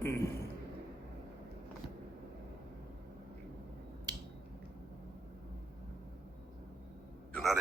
El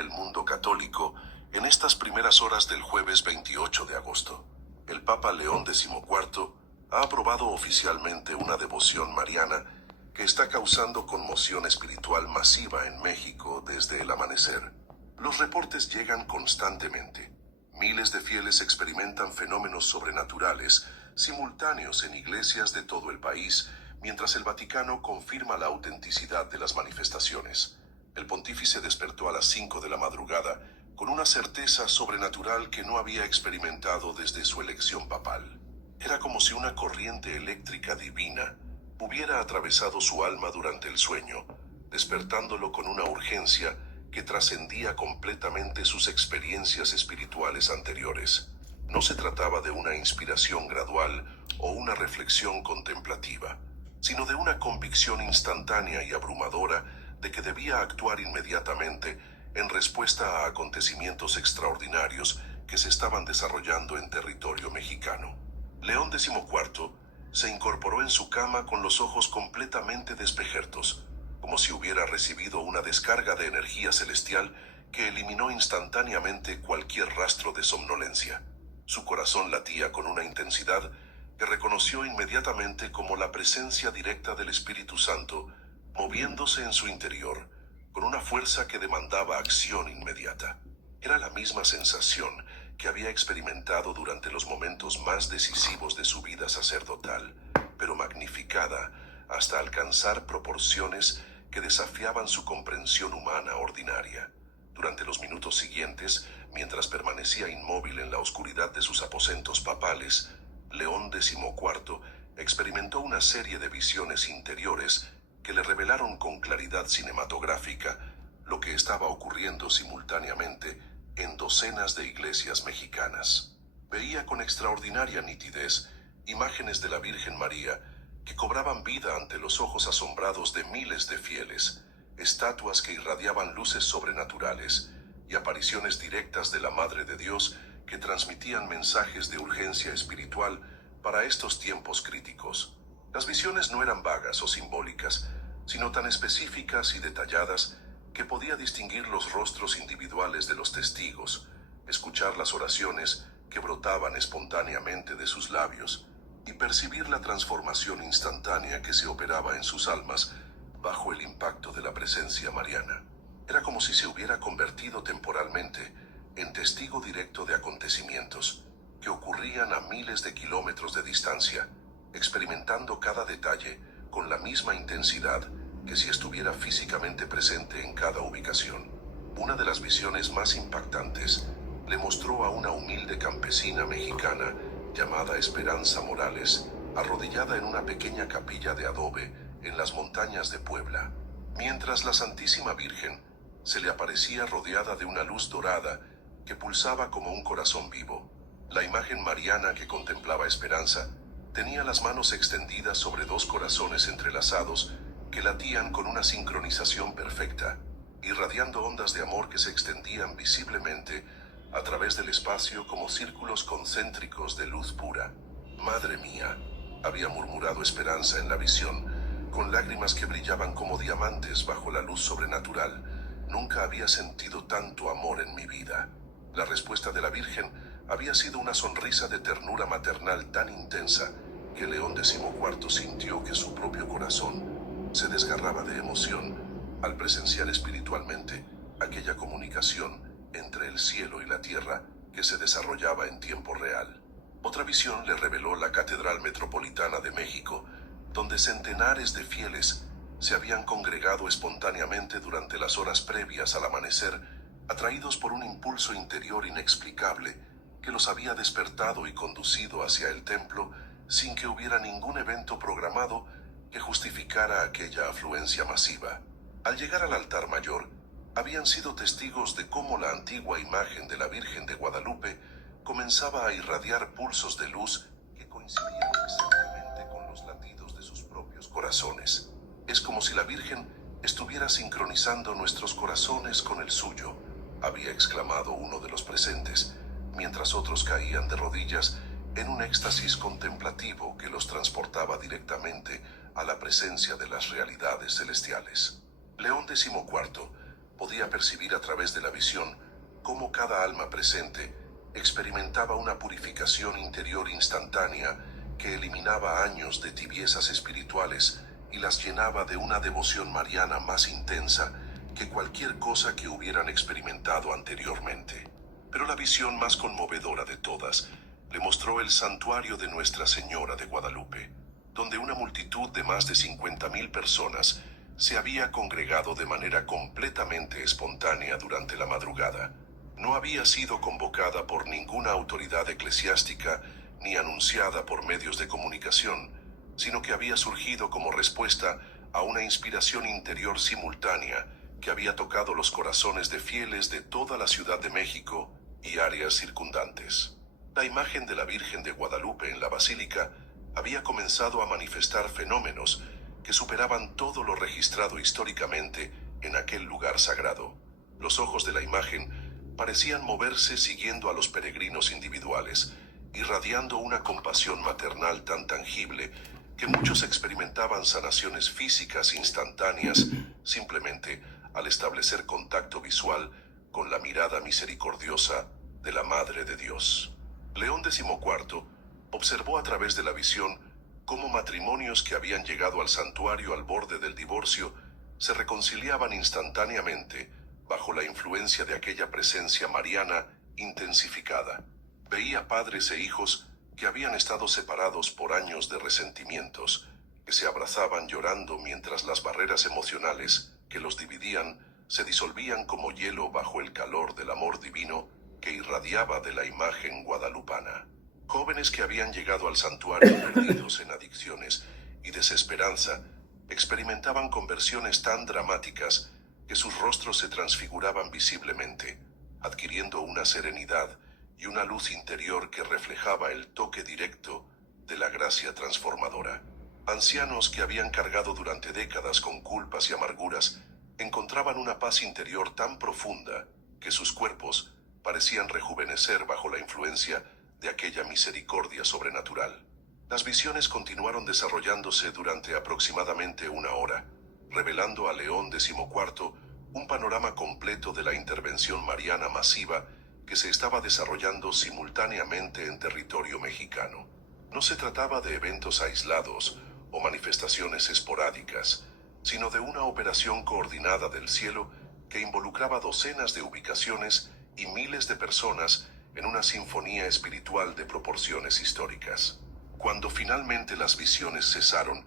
mundo católico en estas primeras horas del jueves 28 de agosto. El Papa León XIV ha aprobado oficialmente una devoción mariana que está causando conmoción espiritual masiva en México desde el amanecer. Los reportes llegan constantemente. Miles de fieles experimentan fenómenos sobrenaturales simultáneos en iglesias de todo el país, mientras el Vaticano confirma la autenticidad de las manifestaciones. El pontífice despertó a las 5 de la madrugada con una certeza sobrenatural que no había experimentado desde su elección papal. Era como si una corriente eléctrica divina hubiera atravesado su alma durante el sueño, despertándolo con una urgencia que trascendía completamente sus experiencias espirituales anteriores. No se trataba de una inspiración gradual o una reflexión contemplativa, sino de una convicción instantánea y abrumadora de que debía actuar inmediatamente en respuesta a acontecimientos extraordinarios que se estaban desarrollando en territorio mexicano. León XIV se incorporó en su cama con los ojos completamente despejertos, como si hubiera recibido una descarga de energía celestial que eliminó instantáneamente cualquier rastro de somnolencia. Su corazón latía con una intensidad que reconoció inmediatamente como la presencia directa del Espíritu Santo, moviéndose en su interior, con una fuerza que demandaba acción inmediata. Era la misma sensación que había experimentado durante los momentos más decisivos de su vida sacerdotal, pero magnificada hasta alcanzar proporciones que desafiaban su comprensión humana ordinaria. Durante los minutos siguientes, mientras permanecía inmóvil en la oscuridad de sus aposentos papales, León XIV experimentó una serie de visiones interiores que le revelaron con claridad cinematográfica lo que estaba ocurriendo simultáneamente en docenas de iglesias mexicanas. Veía con extraordinaria nitidez imágenes de la Virgen María que cobraban vida ante los ojos asombrados de miles de fieles, estatuas que irradiaban luces sobrenaturales y apariciones directas de la Madre de Dios que transmitían mensajes de urgencia espiritual para estos tiempos críticos. Las visiones no eran vagas o simbólicas, sino tan específicas y detalladas que podía distinguir los rostros individuales de los testigos, escuchar las oraciones que brotaban espontáneamente de sus labios y percibir la transformación instantánea que se operaba en sus almas bajo el impacto de la presencia mariana. Era como si se hubiera convertido temporalmente en testigo directo de acontecimientos que ocurrían a miles de kilómetros de distancia, experimentando cada detalle con la misma intensidad que si estuviera físicamente presente en cada ubicación. Una de las visiones más impactantes le mostró a una humilde campesina mexicana llamada Esperanza Morales, arrodillada en una pequeña capilla de adobe en las montañas de Puebla, mientras la Santísima Virgen se le aparecía rodeada de una luz dorada que pulsaba como un corazón vivo. La imagen mariana que contemplaba Esperanza tenía las manos extendidas sobre dos corazones entrelazados que latían con una sincronización perfecta, irradiando ondas de amor que se extendían visiblemente a través del espacio como círculos concéntricos de luz pura. «Madre mía», había murmurado Esperanza en la visión, con lágrimas que brillaban como diamantes bajo la luz sobrenatural. «Nunca había sentido tanto amor en mi vida». La respuesta de la Virgen había sido una sonrisa de ternura maternal tan intensa que León XIV sintió que su propio corazón se desgarraba de emoción al presenciar espiritualmente aquella comunicación entre el cielo y la tierra que se desarrollaba en tiempo real. Otra visión le reveló la Catedral Metropolitana de México, donde centenares de fieles se habían congregado espontáneamente durante las horas previas al amanecer, atraídos por un impulso interior inexplicable que los había despertado y conducido hacia el templo sin que hubiera ningún evento programado que justificara aquella afluencia masiva. Al llegar al altar mayor, habían sido testigos de cómo la antigua imagen de la Virgen de Guadalupe comenzaba a irradiar pulsos de luz que coincidían exactamente con los latidos de sus propios corazones. «Es como si la Virgen estuviera sincronizando nuestros corazones con el suyo», había exclamado uno de los presentes, mientras otros caían de rodillas en un éxtasis contemplativo que los transportaba directamente a la presencia de las realidades celestiales. León XIV podía percibir a través de la visión cómo cada alma presente experimentaba una purificación interior instantánea que eliminaba años de tibiezas espirituales y las llenaba de una devoción mariana más intensa que cualquier cosa que hubieran experimentado anteriormente. Pero la visión más conmovedora de todas le mostró el santuario de Nuestra Señora de Guadalupe, donde una multitud de más de 50,000 personas se había congregado de manera completamente espontánea durante la madrugada. No había sido convocada por ninguna autoridad eclesiástica ni anunciada por medios de comunicación, sino que había surgido como respuesta a una inspiración interior simultánea que había tocado los corazones de fieles de toda la Ciudad de México y áreas circundantes. La imagen de la Virgen de Guadalupe en la basílica había comenzado a manifestar fenómenos que superaban todo lo registrado históricamente en aquel lugar sagrado. Los ojos de la imagen parecían moverse siguiendo a los peregrinos individuales, irradiando una compasión maternal tan tangible que muchos experimentaban sanaciones físicas instantáneas simplemente al establecer contacto visual con la mirada misericordiosa de la Madre de Dios. León XIV observó a través de la visión cómo matrimonios que habían llegado al santuario al borde del divorcio se reconciliaban instantáneamente bajo la influencia de aquella presencia mariana intensificada. Veía padres e hijos que habían estado separados por años de resentimientos, que se abrazaban llorando mientras las barreras emocionales que los dividían se disolvían como hielo bajo el calor del amor divino que irradiaba de la imagen guadalupana. Jóvenes que habían llegado al santuario perdidos en adicciones y desesperanza experimentaban conversiones tan dramáticas que sus rostros se transfiguraban visiblemente, adquiriendo una serenidad y una luz interior que reflejaba el toque directo de la gracia transformadora. Ancianos que habían cargado durante décadas con culpas y amarguras encontraban una paz interior tan profunda que sus cuerpos parecían rejuvenecer bajo la influencia de aquella misericordia sobrenatural. Las visiones continuaron desarrollándose durante aproximadamente una hora, revelando a León XIV un panorama completo de la intervención mariana masiva que se estaba desarrollando simultáneamente en territorio mexicano. No se trataba de eventos aislados o manifestaciones esporádicas, sino de una operación coordinada del cielo que involucraba docenas de ubicaciones y miles de personas en una sinfonía espiritual de proporciones históricas. Cuando finalmente las visiones cesaron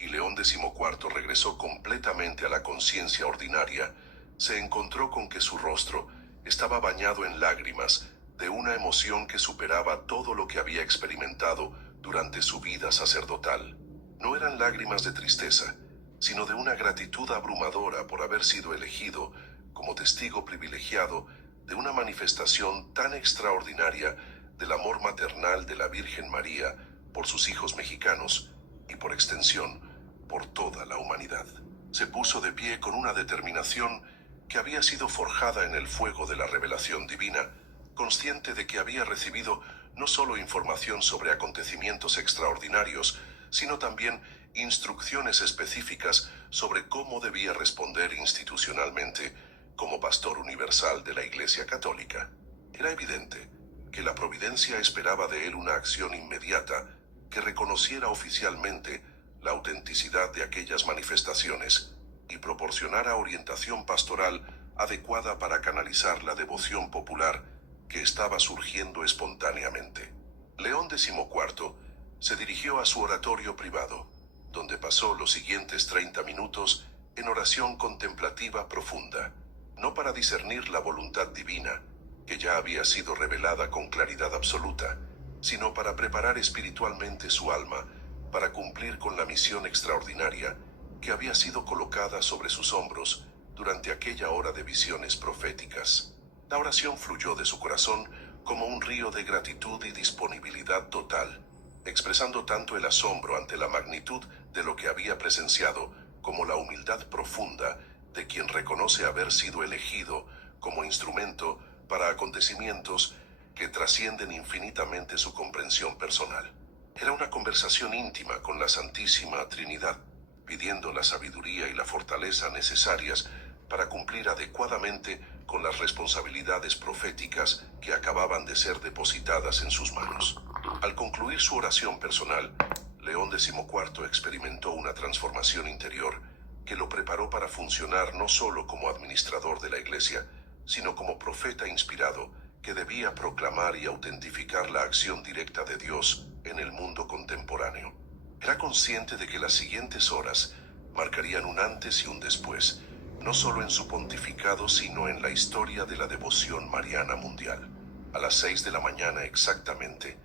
y León XIV regresó completamente a la conciencia ordinaria, se encontró con que su rostro estaba bañado en lágrimas de una emoción que superaba todo lo que había experimentado durante su vida sacerdotal. No eran lágrimas de tristeza, sino de una gratitud abrumadora por haber sido elegido como testigo privilegiado de una manifestación tan extraordinaria del amor maternal de la Virgen María por sus hijos mexicanos y por extensión por toda la humanidad. Se puso de pie con una determinación que había sido forjada en el fuego de la revelación divina, consciente de que había recibido no solo información sobre acontecimientos extraordinarios, sino también instrucciones específicas sobre cómo debía responder institucionalmente como pastor universal de la Iglesia Católica. Era evidente que la providencia esperaba de él una acción inmediata que reconociera oficialmente la autenticidad de aquellas manifestaciones y proporcionara orientación pastoral adecuada para canalizar la devoción popular que estaba surgiendo espontáneamente. León XIV se dirigió a su oratorio privado, donde pasó los siguientes 30 minutos en oración contemplativa profunda, no para discernir la voluntad divina, que ya había sido revelada con claridad absoluta, sino para preparar espiritualmente su alma para cumplir con la misión extraordinaria que había sido colocada sobre sus hombros durante aquella hora de visiones proféticas. La oración fluyó de su corazón como un río de gratitud y disponibilidad total, expresando tanto el asombro ante la magnitud de lo que había presenciado como la humildad profunda de quien reconoce haber sido elegido como instrumento para acontecimientos que trascienden infinitamente su comprensión personal. Era una conversación íntima con la Santísima Trinidad, pidiendo la sabiduría y la fortaleza necesarias para cumplir adecuadamente con las responsabilidades proféticas que acababan de ser depositadas en sus manos. Al concluir su oración personal, León XIV experimentó una transformación interior que lo preparó para funcionar no solo como administrador de la Iglesia, sino como profeta inspirado que debía proclamar y autentificar la acción directa de Dios en el mundo contemporáneo. Era consciente de que las siguientes horas marcarían un antes y un después, no solo en su pontificado, sino en la historia de la devoción mariana mundial. A las 6 de la mañana exactamente,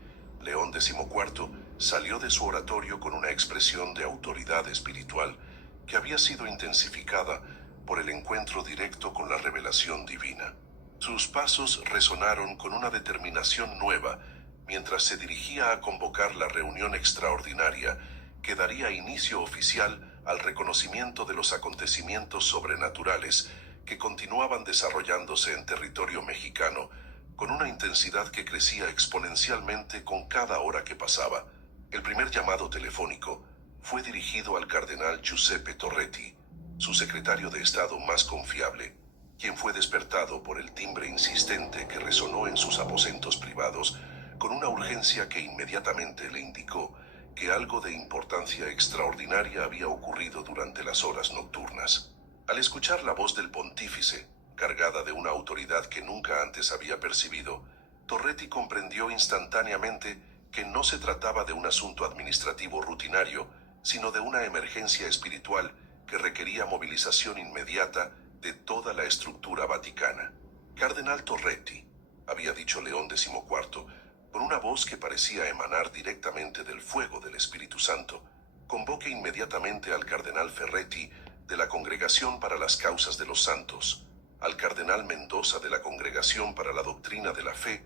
León XIV salió de su oratorio con una expresión de autoridad espiritual que había sido intensificada por el encuentro directo con la revelación divina. Sus pasos resonaron con una determinación nueva mientras se dirigía a convocar la reunión extraordinaria que daría inicio oficial al reconocimiento de los acontecimientos sobrenaturales que continuaban desarrollándose en territorio mexicano con una intensidad que crecía exponencialmente con cada hora que pasaba. El primer llamado telefónico fue dirigido al cardenal Giuseppe Torretti, su secretario de Estado más confiable, quien fue despertado por el timbre insistente que resonó en sus aposentos privados con una urgencia que inmediatamente le indicó que algo de importancia extraordinaria había ocurrido durante las horas nocturnas. Al escuchar la voz del pontífice, cargada de una autoridad que nunca antes había percibido, Torretti comprendió instantáneamente que no se trataba de un asunto administrativo rutinario, sino de una emergencia espiritual que requería movilización inmediata de toda la estructura vaticana. Cardenal Torretti, había dicho León XIV, con una voz que parecía emanar directamente del fuego del Espíritu Santo, convoque inmediatamente al cardenal Ferretti de la Congregación para las Causas de los Santos, al cardenal Mendoza de la Congregación para la Doctrina de la Fe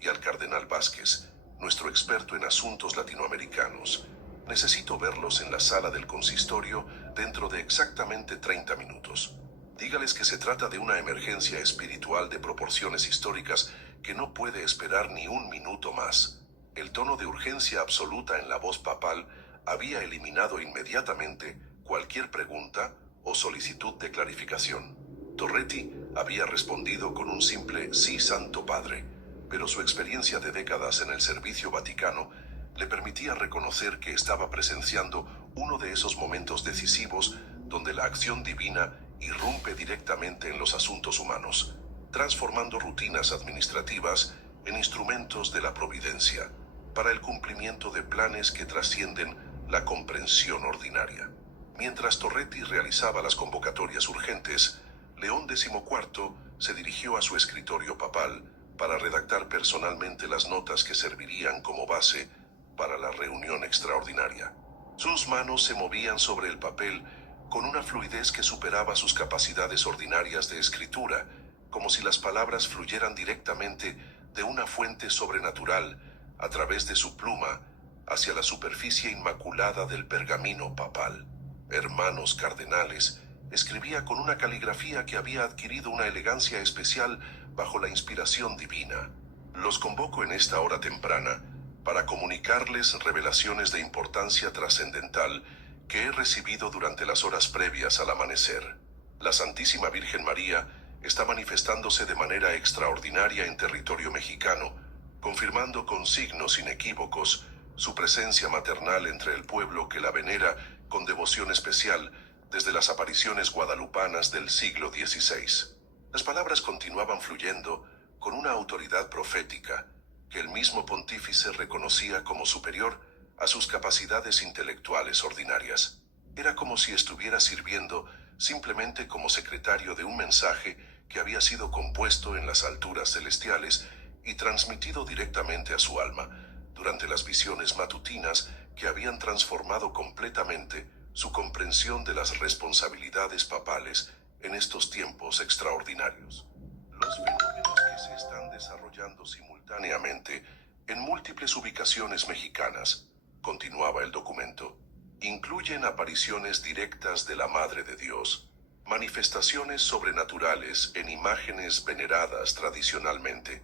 y al cardenal Vázquez, nuestro experto en asuntos latinoamericanos. Necesito verlos en la sala del consistorio dentro de exactamente 30 minutos. Dígales que se trata de una emergencia espiritual de proporciones históricas que no puede esperar ni un minuto más. El tono de urgencia absoluta en la voz papal había eliminado inmediatamente cualquier pregunta o solicitud de clarificación. Torretti había respondido con un simple "Sí, Santo Padre", pero su experiencia de décadas en el servicio vaticano le permitía reconocer que estaba presenciando uno de esos momentos decisivos donde la acción divina irrumpe directamente en los asuntos humanos, transformando rutinas administrativas en instrumentos de la providencia, para el cumplimiento de planes que trascienden la comprensión ordinaria. Mientras Torretti realizaba las convocatorias urgentes, León XIV se dirigió a su escritorio papal para redactar personalmente las notas que servirían como base para la reunión extraordinaria. Sus manos se movían sobre el papel con una fluidez que superaba sus capacidades ordinarias de escritura, como si las palabras fluyeran directamente de una fuente sobrenatural a través de su pluma hacia la superficie inmaculada del pergamino papal. Hermanos cardenales, escribía con una caligrafía que había adquirido una elegancia especial bajo la inspiración divina. Los convoco en esta hora temprana para comunicarles revelaciones de importancia trascendental que he recibido durante las horas previas al amanecer. La Santísima Virgen María está manifestándose de manera extraordinaria en territorio mexicano, confirmando con signos inequívocos su presencia maternal entre el pueblo que la venera con devoción especial desde las apariciones guadalupanas del siglo XVI. Las palabras continuaban fluyendo con una autoridad profética que el mismo pontífice reconocía como superior a sus capacidades intelectuales ordinarias. Era como si estuviera sirviendo simplemente como secretario de un mensaje que había sido compuesto en las alturas celestiales y transmitido directamente a su alma durante las visiones matutinas que habían transformado completamente su comprensión de las responsabilidades papales en estos tiempos extraordinarios. Los fenómenos que se están desarrollando simultáneamente en múltiples ubicaciones mexicanas, continuaba el documento, incluyen apariciones directas de la Madre de Dios, manifestaciones sobrenaturales en imágenes veneradas tradicionalmente,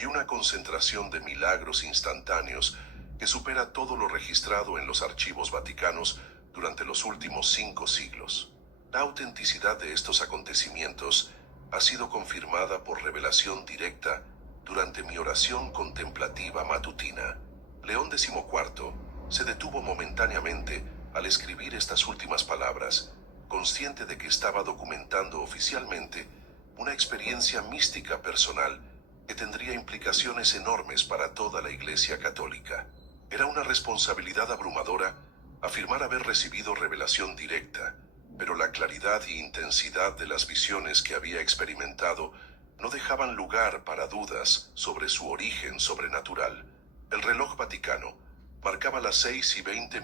y una concentración de milagros instantáneos que supera todo lo registrado en los archivos vaticanos durante los últimos 5 siglos. La autenticidad de estos acontecimientos ha sido confirmada por revelación directa durante mi oración contemplativa matutina. León XIV se detuvo momentáneamente al escribir estas últimas palabras, consciente de que estaba documentando oficialmente una experiencia mística personal que tendría implicaciones enormes para toda la Iglesia Católica. Era una responsabilidad abrumadora afirmar haber recibido revelación directa, pero la claridad e intensidad de las visiones que había experimentado no dejaban lugar para dudas sobre su origen sobrenatural. El reloj vaticano marcaba las 6:20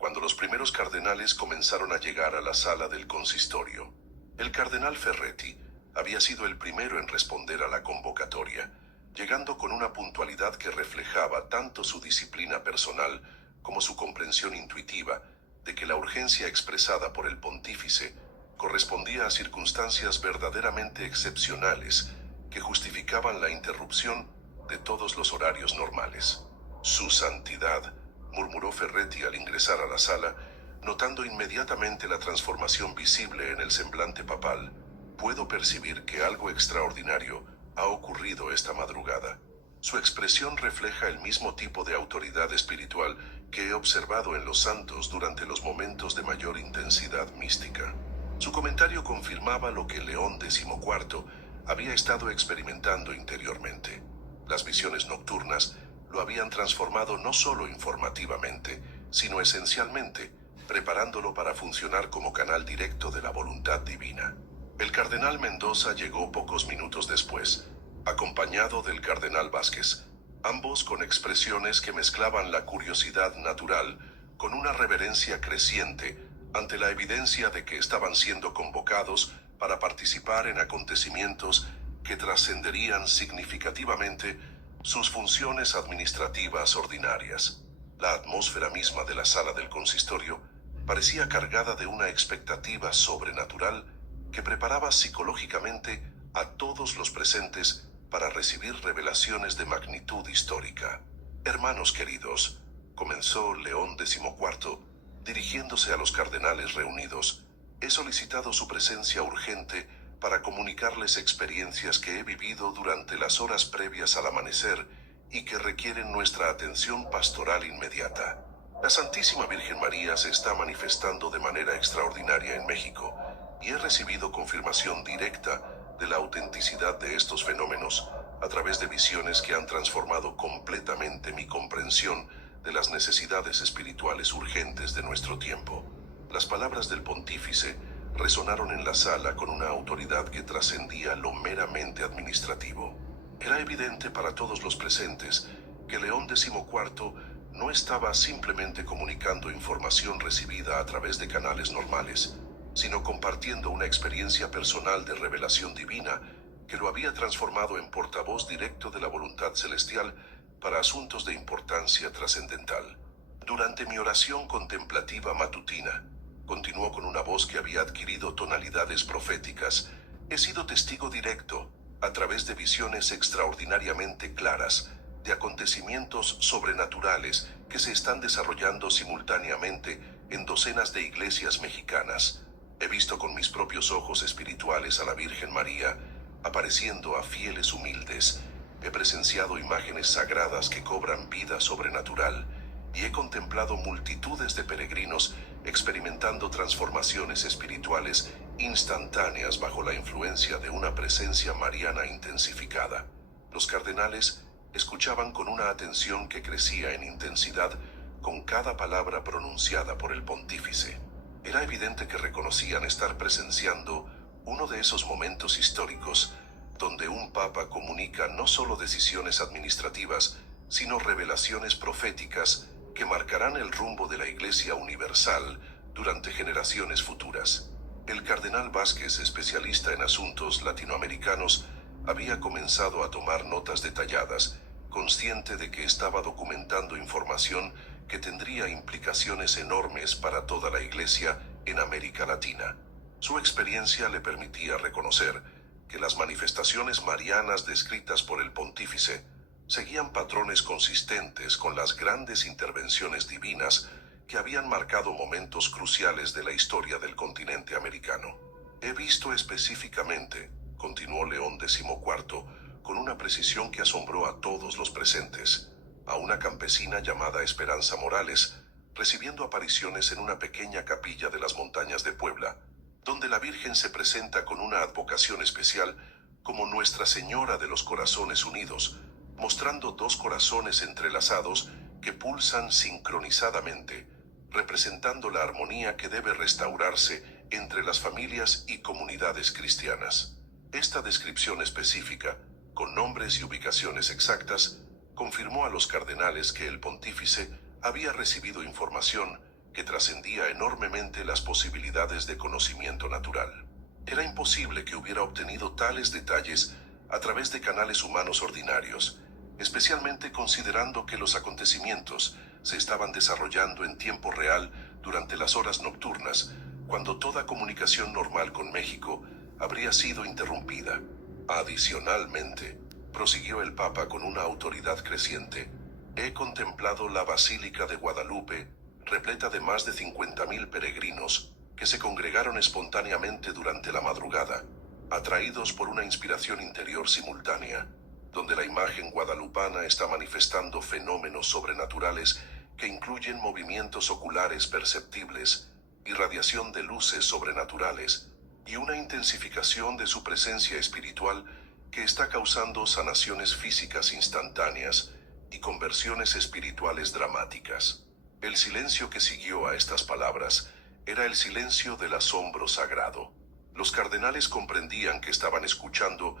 cuando los primeros cardenales comenzaron a llegar a la sala del consistorio. El cardenal Ferretti había sido el primero en responder a la convocatoria, llegando con una puntualidad que reflejaba tanto su disciplina personal como su comprensión intuitiva de que la urgencia expresada por el pontífice correspondía a circunstancias verdaderamente excepcionales que justificaban la interrupción de todos los horarios normales. Su santidad, murmuró Ferretti al ingresar a la sala, notando inmediatamente la transformación visible en el semblante papal. Puedo percibir que algo extraordinario ha ocurrido esta madrugada. Su expresión refleja el mismo tipo de autoridad espiritual que he observado en los santos durante los momentos de mayor intensidad mística. Su comentario confirmaba lo que León XIV había estado experimentando interiormente. Las visiones nocturnas lo habían transformado no solo informativamente, sino esencialmente, preparándolo para funcionar como canal directo de la voluntad divina. El cardenal Mendoza llegó pocos minutos después, acompañado del cardenal Vázquez, ambos con expresiones que mezclaban la curiosidad natural con una reverencia creciente ante la evidencia de que estaban siendo convocados para participar en acontecimientos que trascenderían significativamente sus funciones administrativas ordinarias. La atmósfera misma de la sala del consistorio parecía cargada de una expectativa sobrenatural que preparaba psicológicamente a todos los presentes para recibir revelaciones de magnitud histórica. Hermanos queridos, comenzó León XIV, dirigiéndose a los cardenales reunidos, he solicitado su presencia urgente para comunicarles experiencias que he vivido durante las horas previas al amanecer y que requieren nuestra atención pastoral inmediata. La Santísima Virgen María se está manifestando de manera extraordinaria en México y he recibido confirmación directa de la autenticidad de estos fenómenos a través de visiones que han transformado completamente mi comprensión de las necesidades espirituales urgentes de nuestro tiempo. Las palabras del pontífice resonaron en la sala con una autoridad que trascendía lo meramente administrativo. Era evidente para todos los presentes que León XIV no estaba simplemente comunicando información recibida a través de canales normales, sino compartiendo una experiencia personal de revelación divina que lo había transformado en portavoz directo de la voluntad celestial para asuntos de importancia trascendental. Durante mi oración contemplativa matutina, continuó con una voz que había adquirido tonalidades proféticas, he sido testigo directo, a través de visiones extraordinariamente claras, de acontecimientos sobrenaturales que se están desarrollando simultáneamente en docenas de iglesias mexicanas. He visto con mis propios ojos espirituales a la Virgen María, apareciendo a fieles humildes. He presenciado imágenes sagradas que cobran vida sobrenatural y he contemplado multitudes de peregrinos experimentando transformaciones espirituales instantáneas bajo la influencia de una presencia mariana intensificada. Los cardenales escuchaban con una atención que crecía en intensidad con cada palabra pronunciada por el pontífice. Era evidente que reconocían estar presenciando uno de esos momentos históricos donde un papa comunica no solo decisiones administrativas, sino revelaciones proféticas que marcarán el rumbo de la Iglesia universal durante generaciones futuras. El cardenal Vázquez, especialista en asuntos latinoamericanos, había comenzado a tomar notas detalladas, consciente de que estaba documentando información que tendría implicaciones enormes para toda la Iglesia en América Latina. Su experiencia le permitía reconocer que las manifestaciones marianas descritas por el pontífice seguían patrones consistentes con las grandes intervenciones divinas que habían marcado momentos cruciales de la historia del continente americano. He visto específicamente, continuó León XIV, con una precisión que asombró a todos los presentes, a una campesina llamada Esperanza Morales, recibiendo apariciones en una pequeña capilla de las montañas de Puebla, donde la Virgen se presenta con una advocación especial como Nuestra Señora de los Corazones Unidos, mostrando dos corazones entrelazados que pulsan sincronizadamente, representando la armonía que debe restaurarse entre las familias y comunidades cristianas. Esta descripción específica, con nombres y ubicaciones exactas, confirmó a los cardenales que el pontífice había recibido información que trascendía enormemente las posibilidades de conocimiento natural. Era imposible que hubiera obtenido tales detalles a través de canales humanos ordinarios, especialmente considerando que los acontecimientos se estaban desarrollando en tiempo real durante las horas nocturnas, cuando toda comunicación normal con México habría sido interrumpida. Adicionalmente, prosiguió el Papa con una autoridad creciente, he contemplado la Basílica de Guadalupe, repleta de más de 50.000 peregrinos que se congregaron espontáneamente durante la madrugada, atraídos por una inspiración interior simultánea, donde la imagen guadalupana está manifestando fenómenos sobrenaturales que incluyen movimientos oculares perceptibles, irradiación de luces sobrenaturales y una intensificación de su presencia espiritual que está causando sanaciones físicas instantáneas y conversiones espirituales dramáticas. El silencio que siguió a estas palabras era el silencio del asombro sagrado. Los cardenales comprendían que estaban escuchando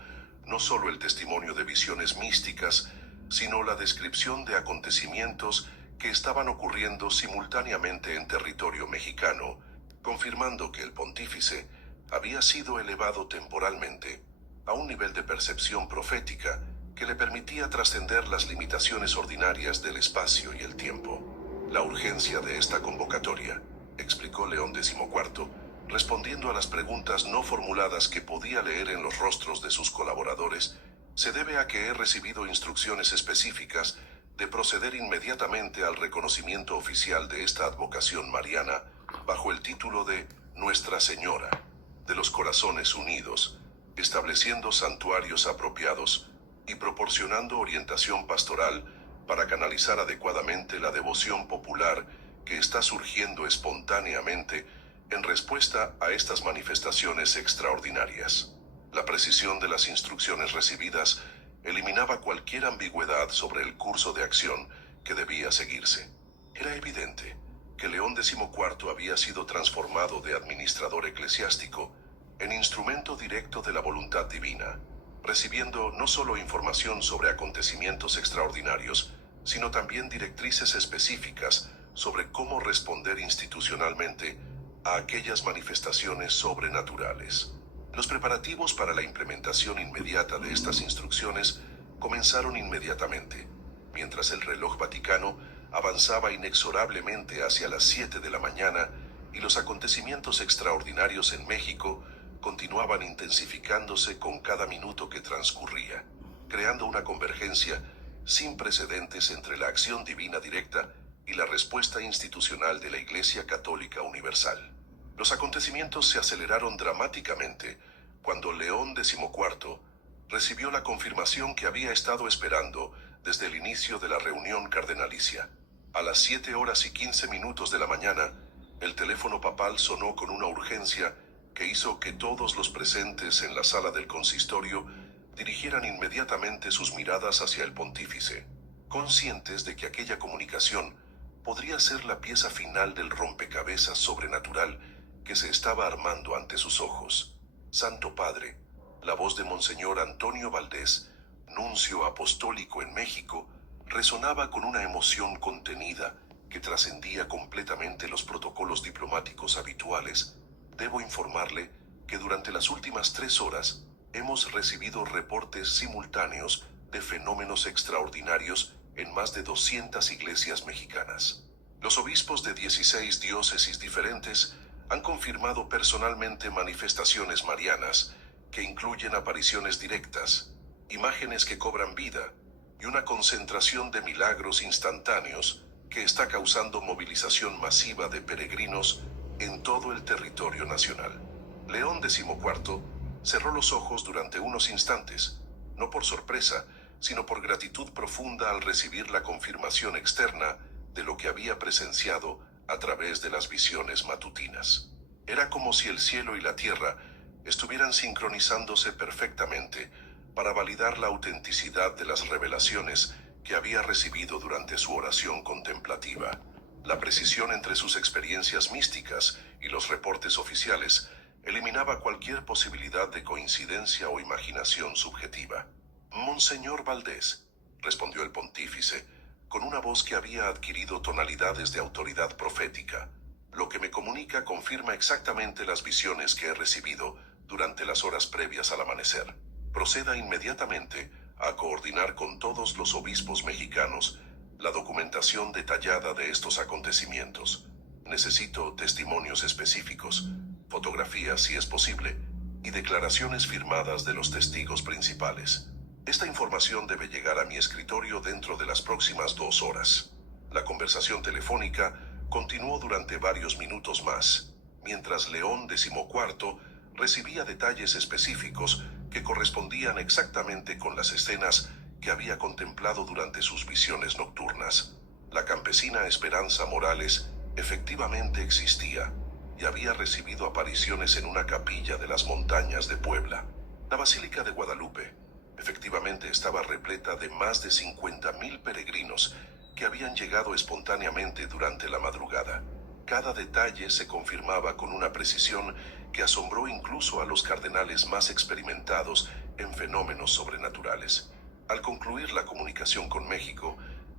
no solo el testimonio de visiones místicas, sino la descripción de acontecimientos que estaban ocurriendo simultáneamente en territorio mexicano, confirmando que el pontífice había sido elevado temporalmente a un nivel de percepción profética que le permitía trascender las limitaciones ordinarias del espacio y el tiempo. La urgencia de esta convocatoria, explicó León XIV, respondiendo a las preguntas no formuladas que podía leer en los rostros de sus colaboradores, se debe a que he recibido instrucciones específicas de proceder inmediatamente al reconocimiento oficial de esta advocación mariana bajo el título de Nuestra Señora de los Corazones Unidos, estableciendo santuarios apropiados y proporcionando orientación pastoral para canalizar adecuadamente la devoción popular que está surgiendo espontáneamente en respuesta a estas manifestaciones extraordinarias. La precisión de las instrucciones recibidas eliminaba cualquier ambigüedad sobre el curso de acción que debía seguirse. Era evidente que León XIV había sido transformado de administrador eclesiástico en instrumento directo de la voluntad divina, recibiendo no solo información sobre acontecimientos extraordinarios, sino también directrices específicas sobre cómo responder institucionalmente a aquellas manifestaciones sobrenaturales. Los preparativos para la implementación inmediata de estas instrucciones comenzaron inmediatamente, mientras el reloj vaticano avanzaba inexorablemente hacia las 7 de la mañana y los acontecimientos extraordinarios en México continuaban intensificándose con cada minuto que transcurría, creando una convergencia sin precedentes entre la acción divina directa y la respuesta institucional de la Iglesia Católica Universal. Los acontecimientos se aceleraron dramáticamente cuando León XIV recibió la confirmación que había estado esperando desde el inicio de la reunión cardenalicia. A las 7:15 de la mañana, el teléfono papal sonó con una urgencia que hizo que todos los presentes en la sala del consistorio dirigieran inmediatamente sus miradas hacia el pontífice, conscientes de que aquella comunicación podría ser la pieza final del rompecabezas sobrenatural que se estaba armando ante sus ojos. Santo Padre, la voz de Monseñor Antonio Valdés, nuncio apostólico en México, resonaba con una emoción contenida que trascendía completamente los protocolos diplomáticos habituales. Debo informarle que durante las últimas 3 horas hemos recibido reportes simultáneos de fenómenos extraordinarios en más de 200 iglesias mexicanas. Los obispos de 16 diócesis diferentes han confirmado personalmente manifestaciones marianas que incluyen apariciones directas, imágenes que cobran vida y una concentración de milagros instantáneos que está causando movilización masiva de peregrinos en todo el territorio nacional. León XIV cerró los ojos durante unos instantes, no por sorpresa, sino por gratitud profunda al recibir la confirmación externa de lo que había presenciado a través de las visiones matutinas. Era como si el cielo y la tierra estuvieran sincronizándose perfectamente para validar la autenticidad de las revelaciones que había recibido durante su oración contemplativa. La precisión entre sus experiencias místicas y los reportes oficiales eliminaba cualquier posibilidad de coincidencia o imaginación subjetiva. Monseñor Valdés, respondió el pontífice, con una voz que había adquirido tonalidades de autoridad profética. Lo que me comunica confirma exactamente las visiones que he recibido durante las horas previas al amanecer. Proceda inmediatamente a coordinar con todos los obispos mexicanos la documentación detallada de estos acontecimientos. Necesito testimonios específicos, fotografías si es posible, y declaraciones firmadas de los testigos principales. Esta información debe llegar a mi escritorio dentro de las próximas 2 horas. La conversación telefónica continuó durante varios minutos más, mientras León XIV recibía detalles específicos que correspondían exactamente con las escenas que había contemplado durante sus visiones nocturnas. La campesina Esperanza Morales efectivamente existía y había recibido apariciones en una capilla de las montañas de Puebla. La Basílica de Guadalupe efectivamente estaba repleta de más de 50,000 peregrinos que habían llegado espontáneamente durante la madrugada. Cada detalle se confirmaba con una precisión que asombró incluso a los cardenales más experimentados en fenómenos sobrenaturales. Al concluir la comunicación con México,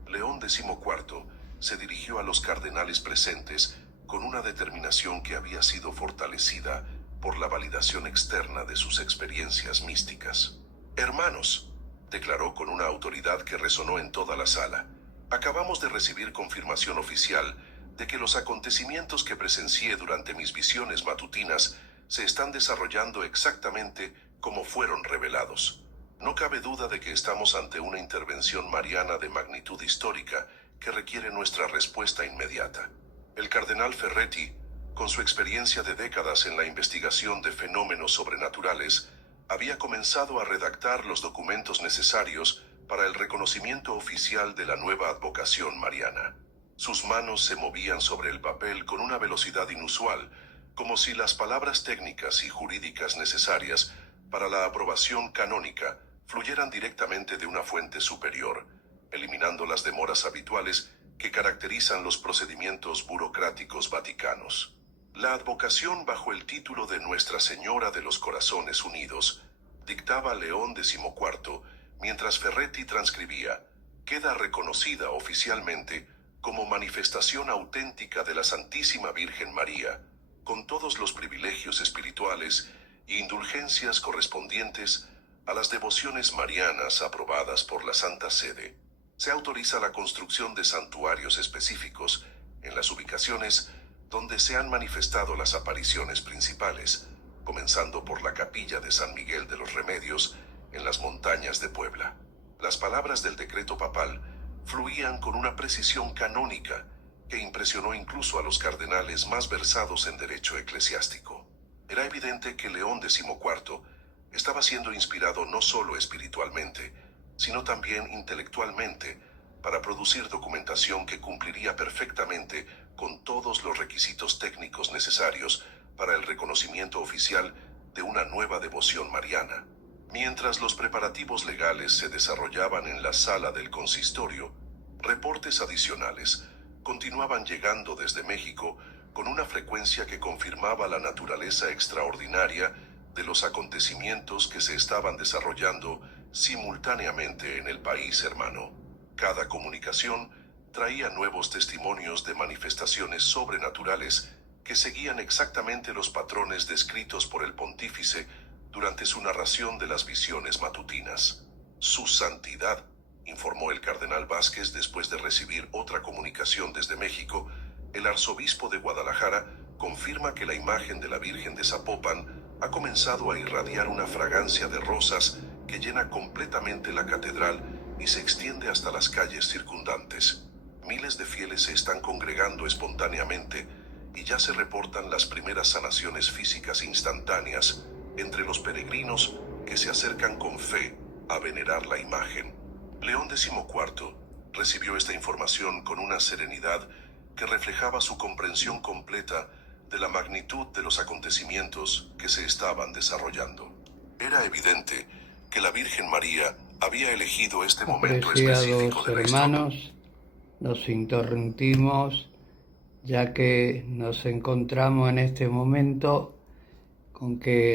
León XIV se dirigió a los cardenales presentes con una determinación que había sido fortalecida por la validación externa de sus experiencias místicas. Hermanos, declaró con una autoridad que resonó en toda la sala, acabamos de recibir confirmación oficial de que los acontecimientos que presencié durante mis visiones matutinas se están desarrollando exactamente como fueron revelados. No cabe duda de que estamos ante una intervención mariana de magnitud histórica que requiere nuestra respuesta inmediata. El cardenal Ferretti, con su experiencia de décadas en la investigación de fenómenos sobrenaturales, había comenzado a redactar los documentos necesarios para el reconocimiento oficial de la nueva advocación mariana. Sus manos se movían sobre el papel con una velocidad inusual, como si las palabras técnicas y jurídicas necesarias para la aprobación canónica fluyeran directamente de una fuente superior, eliminando las demoras habituales que caracterizan los procedimientos burocráticos vaticanos. La advocación bajo el título de Nuestra Señora de los Corazones Unidos, dictaba León XIV, mientras Ferretti transcribía, queda reconocida oficialmente como manifestación auténtica de la Santísima Virgen María, con todos los privilegios espirituales e indulgencias correspondientes a las devociones marianas aprobadas por la Santa Sede. Se autoriza la construcción de santuarios específicos en las ubicaciones donde se han manifestado las apariciones principales, comenzando por la capilla de San Miguel de los Remedios en las montañas de Puebla. Las palabras del decreto papal fluían con una precisión canónica que impresionó incluso a los cardenales más versados en derecho eclesiástico. Era evidente que León XIV estaba siendo inspirado no solo espiritualmente, sino también intelectualmente para producir documentación que cumpliría perfectamente con todos los requisitos técnicos necesarios para el reconocimiento oficial de una nueva devoción mariana. Mientras los preparativos legales se desarrollaban en la sala del consistorio, reportes adicionales continuaban llegando desde México con una frecuencia que confirmaba la naturaleza extraordinaria de los acontecimientos que se estaban desarrollando simultáneamente en el país hermano. Cada comunicación traía nuevos testimonios de manifestaciones sobrenaturales que seguían exactamente los patrones descritos por el pontífice durante su narración de las visiones matutinas. Su santidad, informó el cardenal Vázquez después de recibir otra comunicación desde México, el arzobispo de Guadalajara confirma que la imagen de la Virgen de Zapopan ha comenzado a irradiar una fragancia de rosas que llena completamente la catedral y se extiende hasta las calles circundantes. Miles de fieles se están congregando espontáneamente y ya se reportan las primeras sanaciones físicas instantáneas entre los peregrinos que se acercan con fe a venerar la imagen. León XIV recibió esta información con una serenidad que reflejaba su comprensión completa de la magnitud de los acontecimientos que se estaban desarrollando. Era evidente que la Virgen María había elegido este momento específico de la historia. Hermanos, nos interrumpimos ya que nos encontramos en este momento con que